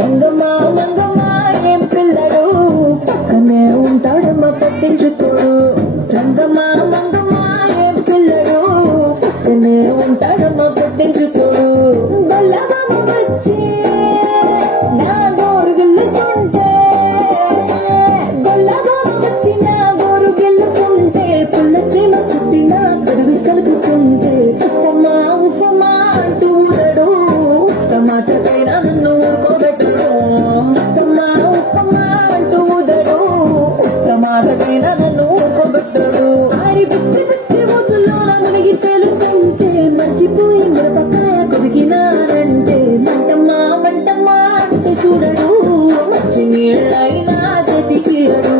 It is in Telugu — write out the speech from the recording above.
రంగమా మంగమా ఏం పిల్లడు పక్కనే ఉంటాడమ్మా పట్టించుకోడు. రంగమా మంగమా ఏం పిల్లడు పక్కనే ఉంటాడమ్మా పట్టించుకోడు. గొల్లగా వచ్చి నా గోరు గిల్లుకుంటే, గొల్లగా వచ్చి నా గోరు గిల్లుకుంటే, పుల్ల చీమ పుట్టిన కడుగు కలుపుకుంటే, ఉప్పమా ఉప్పమా అంటూ టమాటకైనా నన్ను ఊరుకోబెట్టడు. ఉత్తమా ఉత్తమా అంటూ ఊదడు, టమాటకైనా నన్ను ఊరుకోబెట్టడు. ఆడి పిచ్చి పిచ్చి ఊతుల్లోన మునిగి తేలుతుంటే, మర్చిపోయి మిరపకాయ కొరికినానంటే, మంటమ్మా మంటమ్మా అంటే చూడడు, మంచి నీళ్ళైనా చేతికియడు.